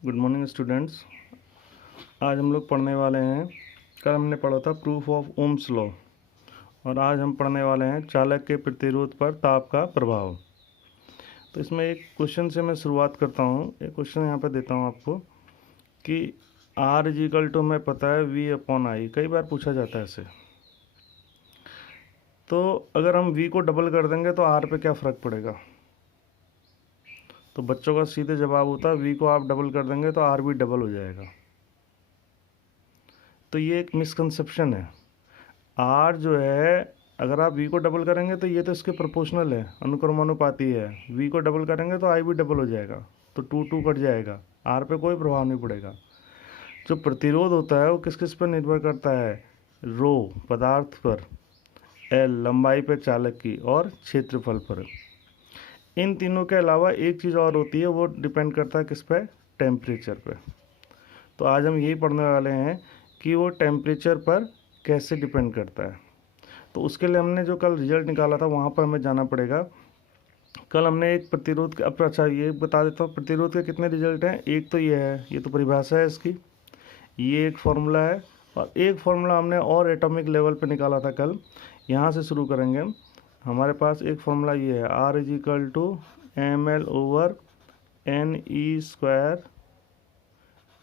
Good morning students. आज हम लोग पढ़ने वाले हैं, कल हमने पढ़ा था प्रूफ ऑफ ओम्स लॉ और आज हम पढ़ने वाले हैं चालक के प्रतिरोध पर ताप का प्रभाव। तो इसमें एक क्वेश्चन से मैं शुरुआत करता हूँ। एक क्वेश्चन यहाँ पर देता हूँ आपको कि R इजिकल टू हमें पता है V अपॉन आई, कई बार पूछा जाता है ऐसे। तो अगर हम V को डबल कर देंगे तो R पे क्या फ़र्क पड़ेगा? तो बच्चों का सीधे जवाब होता है V को आप डबल कर देंगे तो R भी डबल हो जाएगा। तो ये एक मिसकंसेप्शन है। R जो है, अगर आप V को डबल करेंगे तो ये तो इसके प्रोपोर्शनल है, अनुक्रमानुपाती है। V को डबल करेंगे तो I भी डबल हो जाएगा, तो 2 कट जाएगा, R पे कोई प्रभाव नहीं पड़ेगा। जो प्रतिरोध होता है वो किस किस पर निर्भर करता है? रो पदार्थ पर, L लंबाई पर चालक की, और क्षेत्रफल पर। इन तीनों के अलावा एक चीज़ और होती है, वो डिपेंड करता है किस पे? टेम्परेचर पे। तो आज हम यही पढ़ने वाले हैं कि वो टेम्परेचर पर कैसे डिपेंड करता है। तो उसके लिए हमने जो कल रिजल्ट निकाला था वहाँ पर हमें जाना पड़ेगा। कल हमने एक प्रतिरोध का, अब अच्छा ये बता देता हूँ प्रतिरोध के कितने रिजल्ट हैं। एक तो ये है, ये तो परिभाषा है इसकी, ये एक फॉर्मूला है, और एक फॉर्मूला हमने और एटॉमिक लेवल पे निकाला था कल। यहाँ से शुरू करेंगे हम। हमारे पास एक फॉर्मूला ये है, R is equal to ml/ne²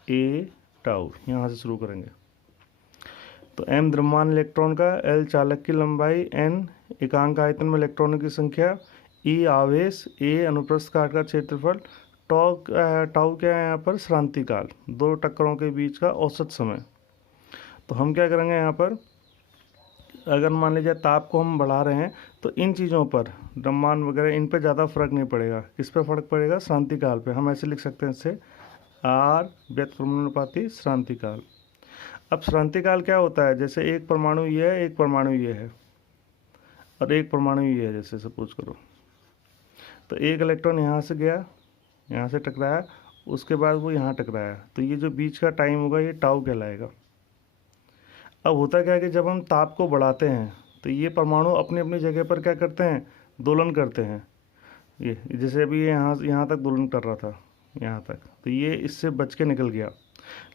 A tau. यहाँ से शुरू करेंगे। तो m द्रव्यमान इलेक्ट्रॉन का, L चालक की लंबाई, n एकांक आयतन में इलेक्ट्रॉनों की संख्या, E आवेश, A अनुप्रस्थ काट का क्षेत्रफल, टाउ क्या है यहाँ पर? श्रांति काल, दो टक्करों के बीच का औसत समय। तो हम क्या करेंगे यहाँ पर, अगर मान लीजिए ताप को हम बढ़ा रहे हैं तो इन चीज़ों पर, द्रव्यमान वगैरह, इन पर ज़्यादा फर्क नहीं पड़ेगा। किस पे फ़र्क पड़ेगा? श्रांति काल पे। हम ऐसे लिख सकते हैं इससे, R व्युत्क्रमानुपाती श्रांति काल। अब श्रांति काल क्या होता है? जैसे एक परमाणु ये है, एक परमाणु ये है, और एक परमाणु ये है, जैसे सपोज करो। तो एक इलेक्ट्रॉन यहाँ से गया, यहाँ से टकराया, उसके बाद वो यहाँ टकराया, तो ये जो बीच का टाइम होगा ये टाउ कहलाएगा। अब होता क्या है कि जब हम ताप को बढ़ाते हैं तो ये परमाणु अपनी अपनी जगह पर क्या करते हैं? दोलन करते हैं। ये जैसे अभी ये यहाँ तक दोलन कर रहा था, यहाँ तक, तो ये इससे बच के निकल गया।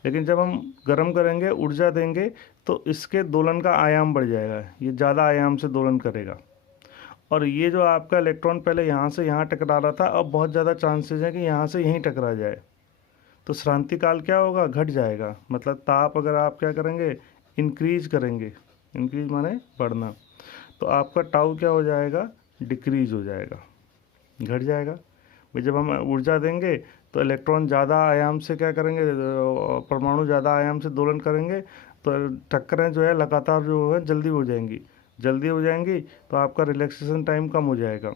लेकिन जब हम गर्म करेंगे, ऊर्जा देंगे, तो इसके दोलन का आयाम बढ़ जाएगा, ये ज़्यादा आयाम से दोलन करेगा। और ये जो आपका इलेक्ट्रॉन पहले यहाँ से यहाँ टकरा रहा था, अब बहुत ज़्यादा चांसेस हैं कि यहाँ से यहीं टकरा जाए। तो श्रांति काल क्या होगा? घट जाएगा। मतलब ताप अगर आप क्या करेंगे? इंक्रीज करेंगे, इंक्रीज माने बढ़ना, तो आपका टाउ क्या हो जाएगा? डिक्रीज हो जाएगा, घट जाएगा। भाई जब हम ऊर्जा देंगे तो इलेक्ट्रॉन ज़्यादा आयाम से क्या करेंगे? परमाणु ज़्यादा आयाम से दोलन करेंगे, तो टक्करें जो है लगातार जो है जल्दी हो जाएंगी, जल्दी हो जाएंगी, तो आपका रिलैक्सेशन टाइम कम हो जाएगा।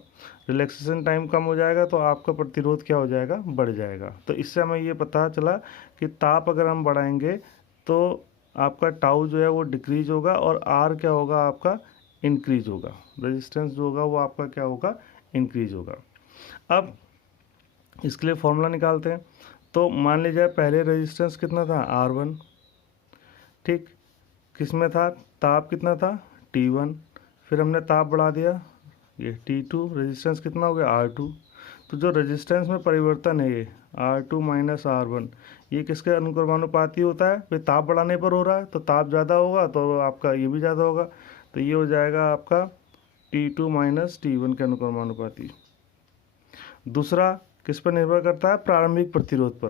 रिलैक्सेशन टाइम कम हो जाएगा तो आपका प्रतिरोध क्या हो जाएगा? बढ़ जाएगा। तो इससे हमें ये पता चला कि ताप अगर हम बढ़ाएंगे तो आपका टाउ जो है वो डिक्रीज होगा, और आर क्या होगा? आपका इंक्रीज होगा। रेजिस्टेंस जो होगा वो आपका क्या होगा? इंक्रीज होगा। अब इसके लिए फॉर्मूला निकालते हैं। तो मान लीजिए पहले रेजिस्टेंस कितना था? R1, ठीक। किस में था? ताप कितना था? T1। फिर हमने ताप बढ़ा दिया, ये T2, रेजिस्टेंस कितना हो गया? R2। तो जो रेजिस्टेंस में परिवर्तन है ये R2 माइनस R1, ये किसके अनुक्रमानुपाती होता है? भाई ताप बढ़ाने पर हो रहा है, तो ताप ज़्यादा होगा तो आपका ये भी ज़्यादा होगा, तो ये हो जाएगा आपका T2 माइनस T1 के अनुक्रमानुपाती। दूसरा किस पर निर्भर करता है? प्रारंभिक प्रतिरोध पर।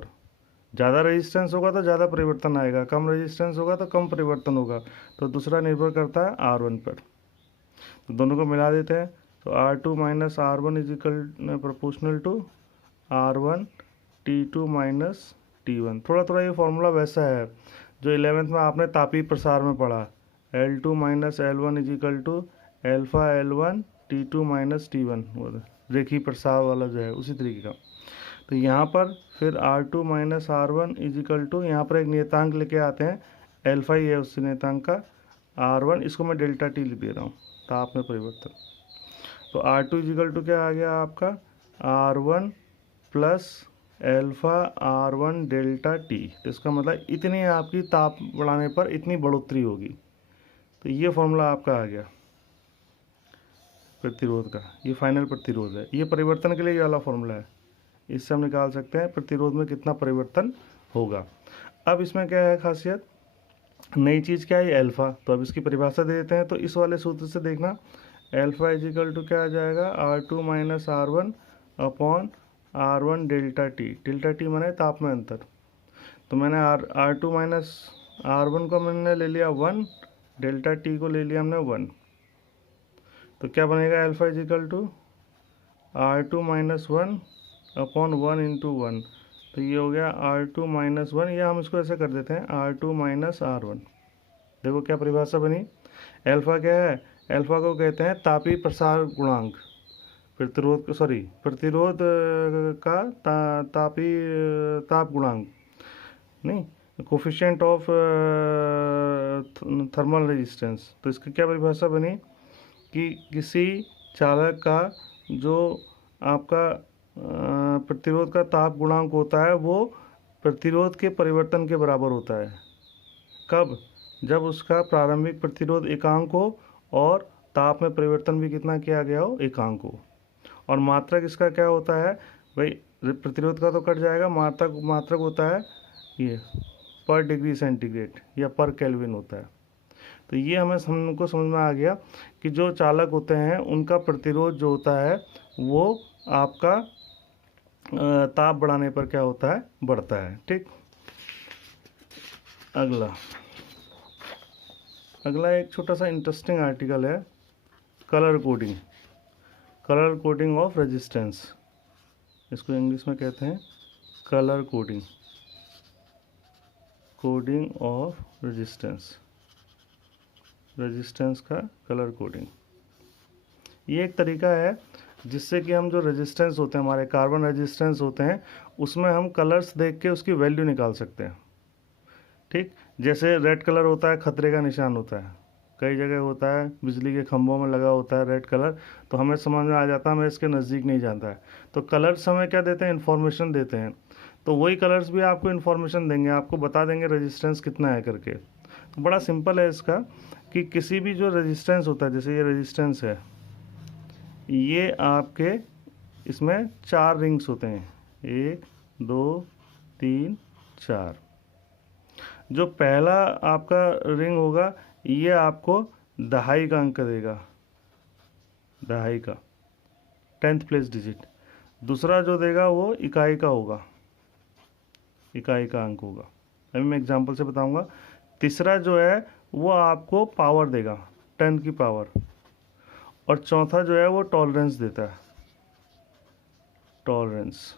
ज़्यादा रेजिस्टेंस होगा तो ज़्यादा परिवर्तन आएगा, कम रेजिस्टेंस होगा तो कम परिवर्तन होगा। तो दूसरा निर्भर करता है R1 पर। तो दोनों को मिला देते हैं, तो R2 minus R1 is equal proportional to R1 T2 minus T1। थोड़ा थोड़ा ये फॉर्मूला वैसा है जो 11th में आपने तापीय प्रसार में पढ़ा, L2 minus L1 is equal to alpha L1 T2 minus T1, रेखीय प्रसार वाला जो है उसी तरीके का। तो यहाँ पर फिर R2 minus R1 is equal to, यहाँ पर एक नियतांक लेके आते हैं, एल्फा ही है उस नियतांक का, R1, इसको मैं डेल्टा टी लिख दे रहा हूँ, ताप में परिवर्तन। तो R2 इज इक्वल टू क्या आ गया आपका? R1 plus alpha R1 delta T. तो इसका मतलब इतनी आपकी ताप बढ़ाने पर इतनी बढ़ोतरी होगी। तो ये फॉर्मूला आपका आ गया प्रतिरोध का, ये फाइनल प्रतिरोध है। ये परिवर्तन के लिए ये वाला फॉर्मूला है, इससे हम निकाल सकते हैं प्रतिरोध में कितना परिवर्तन होगा। अब इसमें क्या है खासियत, नई चीज़ क्या है, अल्फ़ा। तो अब इसकी परिभाषा दे देते हैं। तो इस वाले सूत्र से देखना, अल्फ़ा इजिकल टू क्या आ जाएगा, R2 minus R1 upon R1 delta T. Delta T माने ताप में अंतर। तो मैंने R2 माइनस R1 को मैंने ले लिया 1, डेल्टा टी को ले लिया हमने 1। तो क्या बनेगा, alpha is equal to R2 minus 1 upon 1 into 1। तो ये हो गया R2 माइनस 1, या हम इसको ऐसे कर देते हैं R2 माइनस R1। देखो क्या परिभाषा बनी, अल्फ़ा क्या है, अल्फ़ा को कहते हैं तापीय प्रसार गुणांक, प्रतिरोध का ताप गुणांक, नहीं, कोफिशिएंट ऑफ थर्मल रेजिस्टेंस। तो इसकी क्या परिभाषा बनी कि किसी चालक का जो आपका प्रतिरोध का ताप गुणांक होता है वो प्रतिरोध के परिवर्तन के बराबर होता है। कब, जब उसका प्रारंभिक प्रतिरोध एकांक हो और ताप में परिवर्तन भी कितना किया गया हो, एकांक हो। और मात्रक इसका क्या होता है भाई, प्रतिरोध का तो कट जाएगा, मात्रक होता है ये पर डिग्री सेंटीग्रेड या पर केल्विन होता है। तो ये हमको समझ में आ गया कि जो चालक होते हैं उनका प्रतिरोध जो होता है वो आपका ताप बढ़ाने पर क्या होता है, बढ़ता है। ठीक, अगला एक छोटा सा इंटरेस्टिंग आर्टिकल है, कलर कोडिंग ऑफ रेजिस्टेंस। इसको इंग्लिश में कहते हैं कलर कोडिंग ऑफ रेजिस्टेंस का कलर कोडिंग। ये एक तरीका है जिससे कि हम जो रेजिस्टेंस होते हैं, हमारे कार्बन रेजिस्टेंस होते हैं, उसमें हम कलर्स देख के उसकी वैल्यू निकाल सकते हैं। ठीक, जैसे रेड कलर होता है खतरे का निशान होता है, कई जगह होता है, बिजली के खंभों में लगा होता है रेड कलर, तो हमें समझ में आ जाता है, हमें इसके नज़दीक नहीं जाता है। तो कलर्स हमें क्या देते हैं, इन्फॉर्मेशन देते हैं। तो वही कलर्स भी आपको इन्फॉर्मेशन देंगे, आपको बता देंगे रेजिस्टेंस कितना है करके। तो बड़ा सिंपल है इसका कि किसी भी जो रेजिस्टेंस होता है, जैसे ये रेजिस्टेंस है, ये आपके इसमें 4 रिंग्स होते हैं, 1 2 3 4। जो पहला आपका रिंग होगा ये आपको दहाई का अंक देगा, दहाई का 10th प्लेस डिजिट। दूसरा जो देगा वो इकाई का होगा, इकाई का अंक होगा। अभी मैं एग्जांपल से बताऊंगा। तीसरा जो है वो आपको पावर देगा, 10 की पावर। और चौथा जो है वो टॉलरेंस देता है, टॉलरेंस।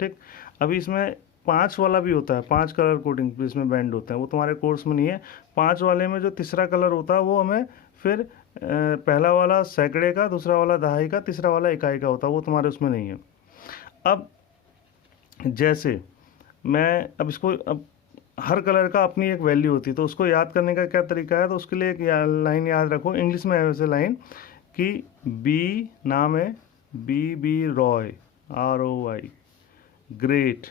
ठीक, अभी इसमें 5 वाला भी होता है, 5 कलर कोडिंग भी इसमें बैंड होते हैं, वो तुम्हारे कोर्स में नहीं है। 5 वाले में जो तीसरा कलर होता है वो हमें फिर पहला वाला सैकड़े का, दूसरा वाला दहाई का, तीसरा वाला इकाई का होता है, वो तुम्हारे उसमें नहीं है। अब जैसे मैं अब इसको, अब हर कलर का अपनी एक वैल्यू होती है, तो उसको याद करने का क्या तरीका है, तो उसके लिए एक लाइन याद रखो, इंग्लिश में है वैसे लाइन, कि बी नाम है, B Roy, ROY, Great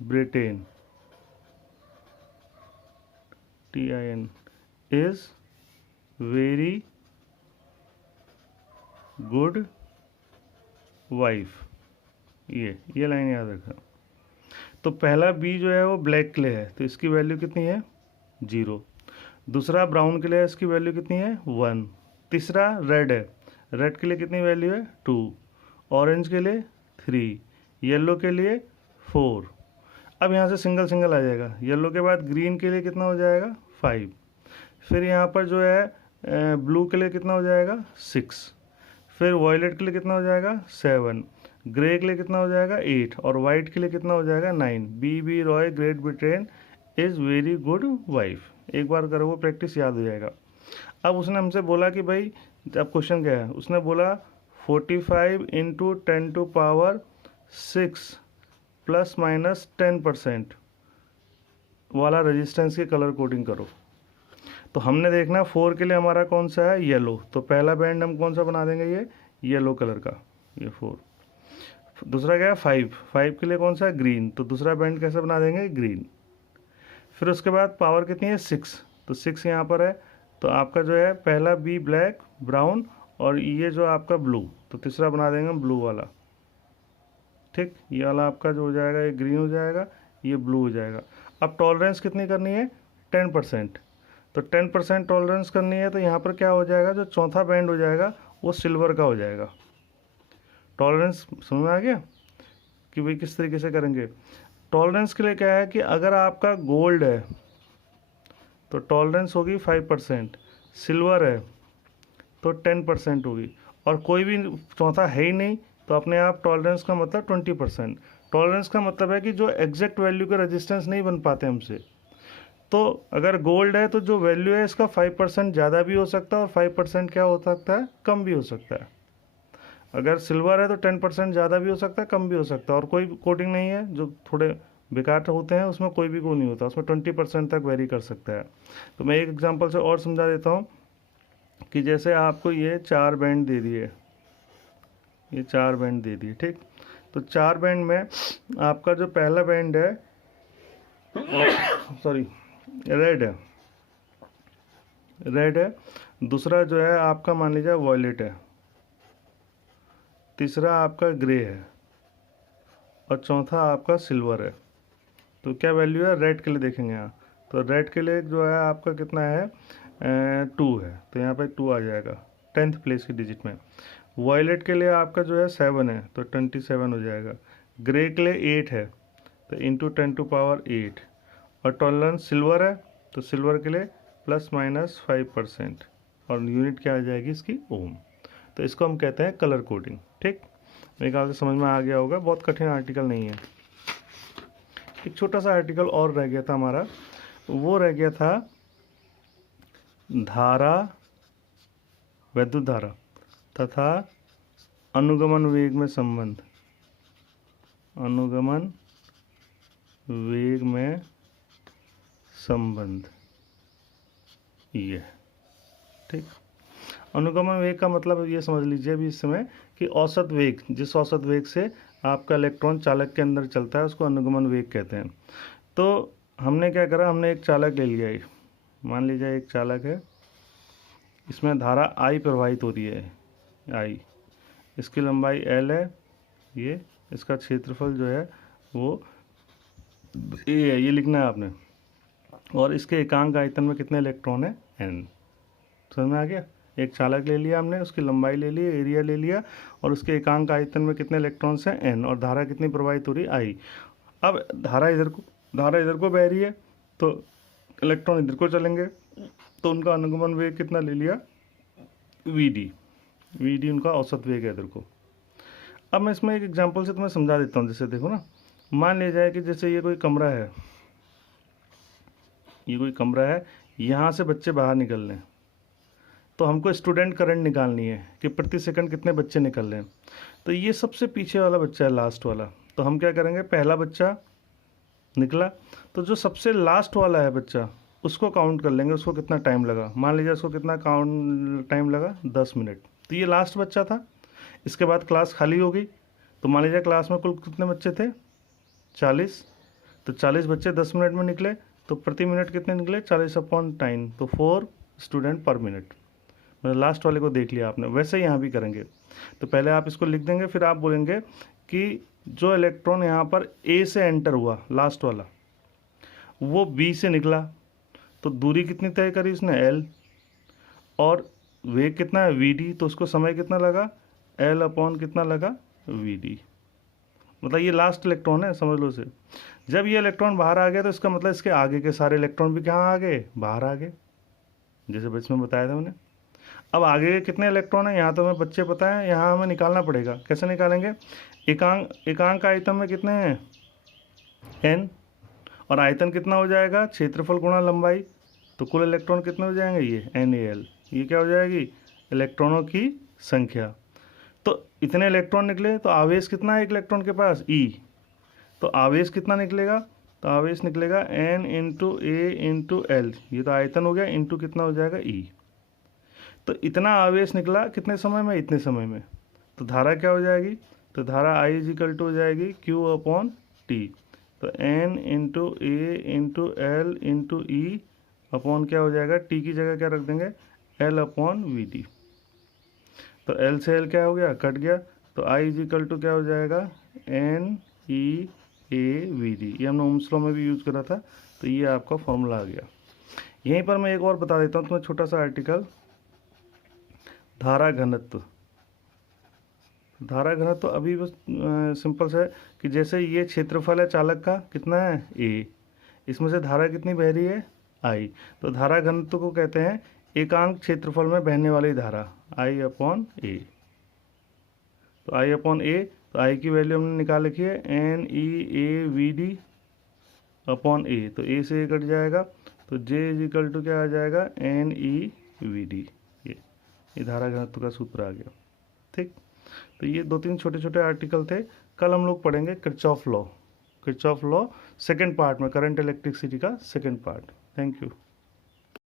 Britain, TIN, is very good wife. ये लाइन याद रखना। तो पहला बी जो है वो ब्लैक क्ले है, तो इसकी वैल्यू कितनी है, 0। दूसरा ब्राउन के लिए इसकी वैल्यू कितनी है, 1। तीसरा रेड है, रेड के लिए कितनी वैल्यू है, 2। ऑरेंज के लिए 3, येलो के लिए 4। अब यहाँ से सिंगल आ जाएगा। येलो के बाद ग्रीन के लिए कितना हो जाएगा, 5। फिर यहाँ पर जो है ब्लू के लिए कितना हो जाएगा, 6। फिर वॉयलेट के लिए कितना हो जाएगा, 7। ग्रे के लिए कितना हो जाएगा, 8। और वाइट के लिए कितना हो जाएगा, 9। B Roy Great Britain is very good wife. एक बार करोगे प्रैक्टिस, याद हो जाएगा। अब उसने हमसे बोला कि भाई, अब क्वेश्चन क्या है, उसने बोला 45 into 10 to power 6 plus minus 10% वाला रेजिस्टेंस की कलर कोडिंग करो। तो हमने देखना 4 के लिए हमारा कौन सा है, येलो। तो पहला बैंड हम कौन सा बना देंगे, ये येलो कलर का, ये 4। दूसरा क्या है, 5 के लिए कौन सा है, ग्रीन। तो दूसरा बैंड कैसे बना देंगे, ग्रीन। फिर उसके बाद पावर कितनी है, 6। तो 6 यहाँ पर है, तो आपका जो है पहला बी ब्लैक, ब्राउन, और ये जो आपका ब्लू, तो तीसरा बना देंगे ब्लू वाला। ठीक, ये वाला आपका जो हो जाएगा ये ग्रीन हो जाएगा, ये ब्लू हो जाएगा। अब टॉलरेंस कितनी करनी है? 10%। तो 10% टॉलरेंस करनी है, तो यहाँ पर क्या हो जाएगा, जो चौथा बैंड हो जाएगा वो सिल्वर का हो जाएगा। टॉलरेंस समझ में आ गया कि भाई किस तरीके से करेंगे। टॉलरेंस के लिए क्या है कि अगर आपका गोल्ड है तो टॉलरेंस होगी 5%, सिल्वर है तो 10% होगी, और कोई भी चौथा है ही नहीं, तो अपने आप टॉलरेंस का मतलब 20%। टॉलरेंस का मतलब है कि जो एग्जैक्ट वैल्यू के रेजिस्टेंस नहीं बन पाते हमसे। तो अगर गोल्ड है तो जो वैल्यू है इसका 5% ज़्यादा भी हो सकता है और 5% क्या हो सकता है, कम भी हो सकता है। अगर सिल्वर है तो 10% ज़्यादा भी हो सकता है, कम भी हो सकता है। और कोई कोटिंग नहीं है, जो थोड़े बेकार होते हैं उसमें कोई भी को नहीं होता, उसमें 20% तक वेरी कर सकता है। तो मैं एक एग्जांपल से और समझा देता हूँ कि जैसे आपको ये 4 बैंड दे दिए, ये 4 बैंड दे दिए, ठीक। तो 4 बैंड में आपका जो पहला बैंड है सॉरी रेड है, रेड है। दूसरा जो है आपका मान लीजिए वॉयलेट है। तीसरा आपका ग्रे है और चौथा आपका सिल्वर है। तो क्या वैल्यू है रेड के लिए देखेंगे यहाँ, तो रेड के लिए जो है आपका कितना है 2 है, तो यहाँ पे 2 आ जाएगा 10th प्लेस की डिजिट में। वॉयलेट के लिए आपका जो है 7 है तो 27 हो जाएगा। ग्रे के लिए 8 है तो इंटू 10⁻8। और टॉलरेंस सिल्वर है तो सिल्वर के लिए ±5%, और यूनिट क्या आ जाएगी इसकी, ओम। तो इसको हम कहते हैं कलर कोडिंग। ठीक, मेरे ख्याल से समझ में आ गया होगा, बहुत कठिन आर्टिकल नहीं है। एक छोटा सा आर्टिकल और रह गया था हमारा, वो रह गया था धारा, वैद्युत धारा तथा अनुगमन वेग में संबंध, अनुगमन वेग में संबंध, ये ठीक। अनुगमन वेग का मतलब ये समझ लीजिए अभी इस समय कि औसत वेग, जिस औसत वेग से आपका इलेक्ट्रॉन चालक के अंदर चलता है उसको अनुगमन वेग कहते हैं। तो हमने क्या करा, हमने एक चालक ले लिया, मान लीजिए एक चालक है, इसमें धारा I प्रवाहित हो रही है, I, इसकी लंबाई L है, ये इसका क्षेत्रफल जो है वो A है, ये लिखना है आपने, और इसके एकांक आयतन में कितने इलेक्ट्रॉन है, N। समझ में आ गया। एक चालक ले लिया हमने, उसकी लंबाई ले ली, एरिया ले लिया, और उसके एकांक आयतन में कितने इलेक्ट्रॉन्स हैं, N, और धारा कितनी प्रवाहित हो रही है, I। अब धारा इधर को बह रही है तो इलेक्ट्रॉन इधर को चलेंगे, तो उनका अनुगमन वेग कितना ले लिया, VD उनका औसत वेग है इधर को। अब मैं इसमें एक एग्जांपल से तुम्हें समझा देता हूँ। जैसे देखो ना, मान लिया जाए कि जैसे ये कोई कमरा है, ये कोई कमरा है, यहाँ से बच्चे बाहर निकल रहे हैं, तो हमको स्टूडेंट करंट निकालनी है कि प्रति सेकंड कितने बच्चे निकल रहे हैं। तो ये सबसे पीछे वाला बच्चा है, लास्ट वाला, तो हम क्या करेंगे, पहला बच्चा निकला तो जो सबसे लास्ट वाला है बच्चा उसको काउंट कर लेंगे, उसको कितना टाइम लगा। मान लीजिए उसको कितना काउंट टाइम लगा, 10 मिनट। तो ये लास्ट बच्चा था। इसके बाद क्लास खाली हो गई, तो मान लीजिए क्लास में कुल कितने बच्चे थे, 40। तो 40 बच्चे 10 मिनट में निकले, तो प्रति मिनट कितने निकले, 40/10, तो 4 स्टूडेंट पर मिनट। मतलब लास्ट वाले को देख लिया आपने। वैसे यहाँ भी करेंगे, तो पहले आप इसको लिख देंगे, फिर आप बोलेंगे कि जो इलेक्ट्रॉन यहाँ पर ए से एंटर हुआ, लास्ट वाला, वो बी से निकला, तो दूरी कितनी तय करी इसने, L, और वेग कितना है, VD, तो उसको समय कितना लगा, L/ कितना लगा, VD। मतलब ये लास्ट इलेक्ट्रॉन है, समझ लो से। जब ये इलेक्ट्रॉन बाहर आ गया तो इसका मतलब इसके आगे के सारे इलेक्ट्रॉन भी कहाँ आ गए, बाहर आ गए, जैसे बच्चे में बताया था मैंने। अब आगे के कितने इलेक्ट्रॉन हैं, यहाँ तो हमें बच्चे पता है, यहाँ हमें निकालना पड़ेगा। कैसे निकालेंगे, एकांक आयतन में कितने हैं, N, और आयतन कितना हो जाएगा, क्षेत्रफल गुणा लंबाई, तो कुल इलेक्ट्रॉन कितने हो जाएंगे, ये NaL, ये क्या हो जाएगी, इलेक्ट्रॉनों की संख्या। तो इतने इलेक्ट्रॉन निकले, तो आवेश कितना है एक इलेक्ट्रॉन के पास, E, तो आवेश कितना निकलेगा, तो आवेश निकलेगा N × A × L, ये तो आयतन हो गया, इंटू कितना हो जाएगा, E। तो इतना आवेश निकला कितने समय में, इतने समय में। तो धारा क्या हो जाएगी, तो धारा I = हो जाएगी Q/T। तो N × A × L × E upon क्या हो जाएगा, T की जगह क्या रख देंगे, L/VD। तो एल से एल क्या हो गया, कट गया, तो आई इज इक्वल टू क्या हो जाएगा, n E A we d. ये हमने ओम्स लॉ में भी यूज़ करा था, तो ये आपका फॉर्मूला आ गया। यहीं पर मैं एक और बता देता हूँ तुम्हें, छोटा सा आर्टिकल, धारा घनत्व। धारा घनत्व अभी बस सिंपल सा है कि जैसे ये क्षेत्रफल है चालक का, कितना है, ए, इसमें से धारा कितनी बह रही है, आई, तो धारा घनत्व को कहते हैं एकांक क्षेत्रफल में बहने वाली धारा, आई अपॉन ए। तो आई अपॉन ए, तो आई की वैल्यू हमने निकाल रखी है N E A we D upon A, तो ए से ए कट जाएगा, तो जे इज इक्वल टू क्या आ जाएगा, एन ई वी डी। ये धारा घनत्व का सूत्र आ गया। ठीक, तो ये 2-3 छोटे छोटे आर्टिकल थे। कल हम लोग पढ़ेंगे Kirchhoff law, Kirchhoff law second part में, करंट इलेक्ट्रिसिटी का सेकेंड पार्ट। Thank you.